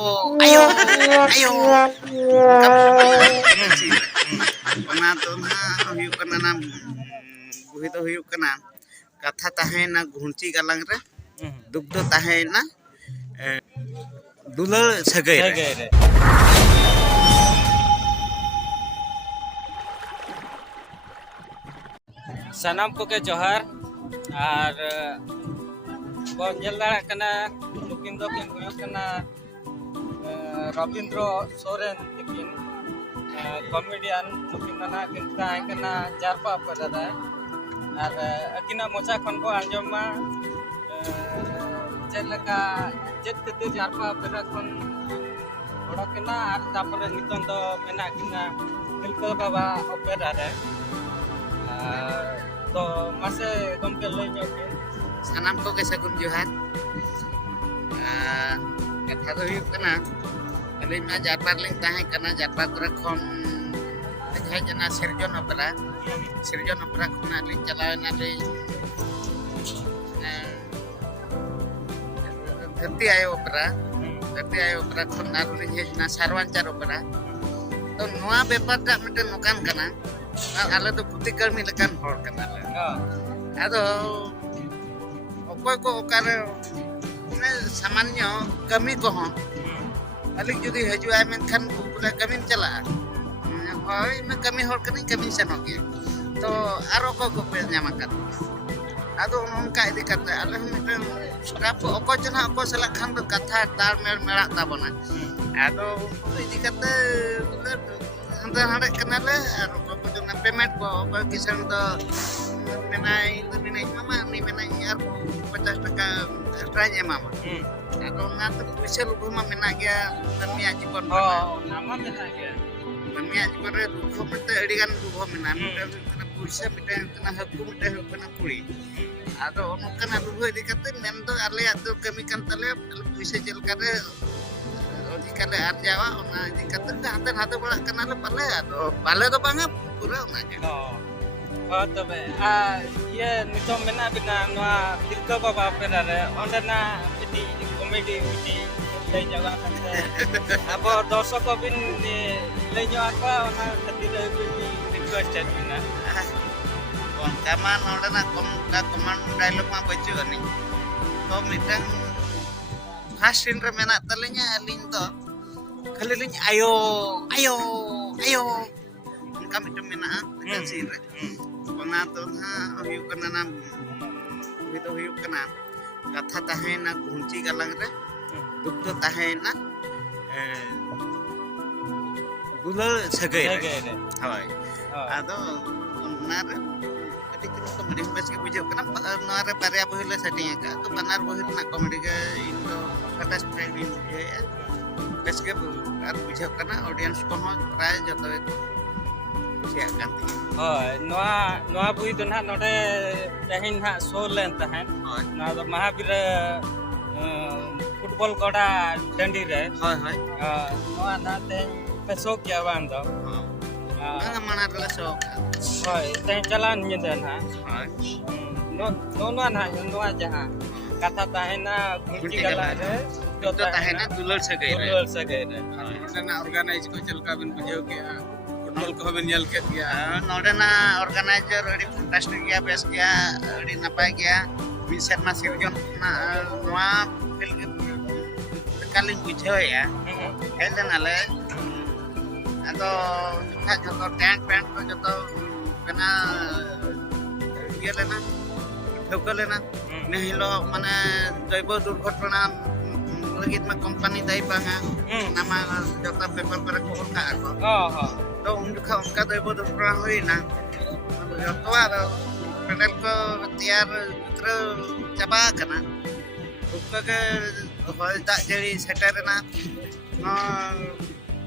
Ayo, ayo. Ona to na huyuk kana na buhi to huyuk kana katha tahena ghunchi galang re dugdo tahena dulal sagai re sanam ko ke johar ar bon jel dara kana nukin do kin huyuk kana Rabindra Soren tikin comedian nukin na kin ta kana jarpa pada ar akina mocha khon ko anjoma jelaka jet kete jarpa pada khon odokena ar tapore niton do mena kina milko baba opera re to mase gomke lay nyokin sanam ko ke sagun johar katha to huyuk kana alin ma jarpar ling tahe kana jarpar kore khon jahai jana sirjon opera khona lin chalawen ali धरती आयो opera khon narulin hejna sarwanchar opera to noa bepar ta miten nokan kana ale to puti karmi lekan hor kana ado okoy ko okare samanyo kami ko hon alik judi haju ay men khan pura kami chala hoy me kami hor kami senok ge to aro ko pe nyamakat ado onka idi kata ale miten rapo oko jana oko salak khan to katha tar mera tabona ado idi kata handa hande kanale aro ko jana payment ko kisan to menai mama ni menai ar 50 taka extra nya mama ado na to puisa lu mama mena gya namia jibon nama mena gya namia jibon re dukho mete edigan dukho mena kana puisa mete kana hakku mete kana puri ado onukana dukho idi kate men to ale atu kami kan tale puisa jel kare odikale arjawa ona idi kate hate bala kana le pale to banga pura ona ge tobe ye nitom mena bina noa tilka baba opera re ondana piti comedy piti lay jaga kante abo dosok ko bin lay jaga apa ona khatir request bina kon kaman ondana command dialogue ma bacu ani to mitang first scene re mena talenya alin to khali lin ayo kami to mena kan scene re ona to na huyuk kana na itu huyuk kana katha tahena ghunchi galang re dugdo tahena dulal sagai re hoy ado onar ketik komedi bes ke bujau kana onar barya bohile setting ka to banar bohil na komedi ke indo katas trending ya bes ke ar bujau kana audience ko ho pray joto siap kan noa bui to na node tahin ha so len tahen na do mahavir football goda dandi re hoy noa na ten peso kya bando mana rela so hoy ten jalan nyen ha no na noa jaha kata tahena gunci gala re to tahena dulal sagai re na organize ko chalka bin bujau ke football ko ben nyal ke dia node na organizer adi fantastic ya best ya adi napai ya bisa masirjon na noa film kaling bujau ya heldan ale ado joto tank pant ko joto kana iya lena dhokal lena nehilo mane jaibo durghotona legit ma company dai banga nama jota paper per ko ka ko to unka jaibo durghotona hoina joto ado panel ko tiar putra chaba kana ukka ke hoy da jari setter na no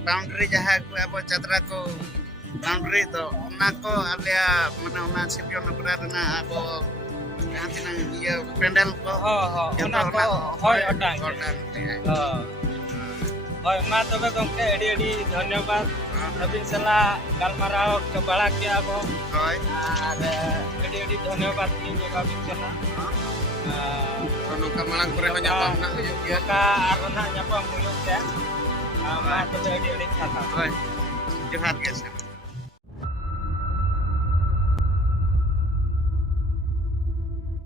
boundary jaha ko abo chadra ko boundary to ona ko alia mane ona sipyon opera na abo nanti nang iya pendel ko ona ko hoy odang hoy ma tobe gomke edi dhanyabad abin sala galmarao ke bala ke abo hoy ar edi dhanyabad ni joga bin kana Nongka malang kore ho nyapam na huyuk ya. Maka arona nyapa muyuk ya. Ma tebe adi adi kata. Hoi. Johan guys.